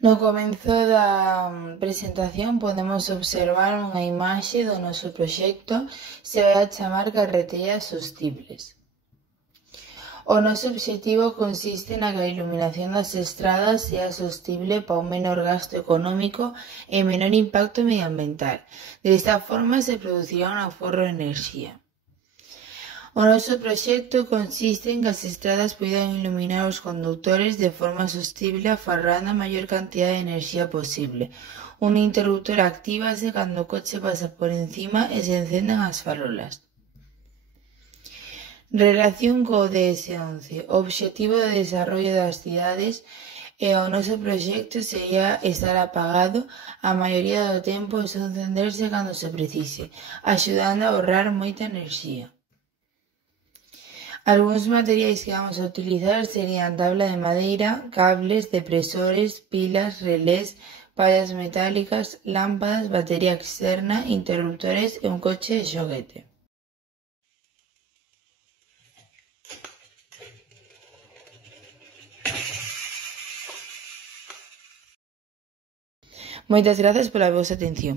No comezo da presentación podemos observar unha imaxe do noso proxecto se vai a chamar Carreteras Sostibles. O noso obxectivo consiste na que a iluminación das estradas sea sostible para un menor gasto económico e menor impacto medioambiental. Desta forma se producirá un aforro de enerxía. O noso proxecto consiste en que as estradas poidan iluminar os condutores de forma sostible aforrando a maior cantidad de enerxía posible. Un interruptor actívase cando o coche pasa por encima e se encenden as farolas. Relación co DS11. O obxectivo de desarrollo das cidades e o noso proxecto sería estar apagado a maioría do tempo e só encenderse cando se precise, axudando a ahorrar moita enerxía. Algúns materiais que vamos a utilizar serían tabla de madeira, cables, depresores, pilas, relés, pallas metálicas, lámpadas, batería externa, interruptores e un coche de xoguete. Moitas grazas pola vosa atención.